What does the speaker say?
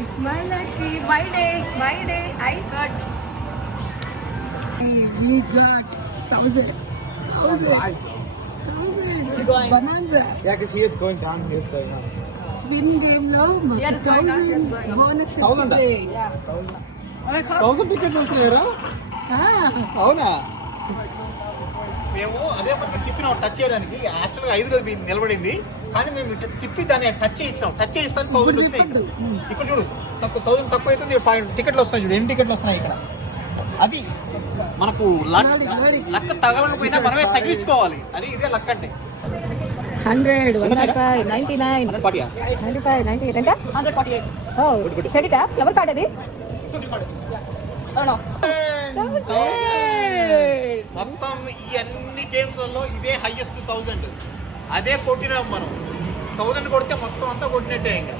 It's my lucky. My day. I start. We got 1,000. Bonanza. Yeah, because here it's going down, here it's going up. Spin game lo 1,000 bonus వచ్చింది. 1,000 tickets వస్తున్నాయరా? అవునా? మేము అదే పని తిప్పినాం touch చేయడానికి. యాక్చువల్గా 5 రోజులు నిలబడింది, కానీ మేము ఇట్లా తిప్పి దాన్ని టచ్ చేయించినాం. టచ్ చేయిస్తాను 1,000 వచ్చినాయి. ఇక్కడ చూడు, 1,000 తక్కువ అవుతుంది. టికెట్లు వస్తున్నాయి చూడు, ఎన్ని టికెట్లు వస్తున్నాయి ఇక్కడ. అది మనకు లక్క తగలకపోయినా మనమే తగిలించుకోవాలి. అది ఇదే లక్ అంటే. 100, 105, 99, 95, 98 ఎంత? 148. ఓ, క్రెడిటా? ఎవరి కార్డ్ అది? మొత్తం ఈ అన్ని గేమ్స్ లలో ఇదే హైయెస్ట్ 1,000. అదే కొట్టినాం మనం. 1,000 కొడితే మొత్తం అంతా కొట్టినట్టే ఇంకా.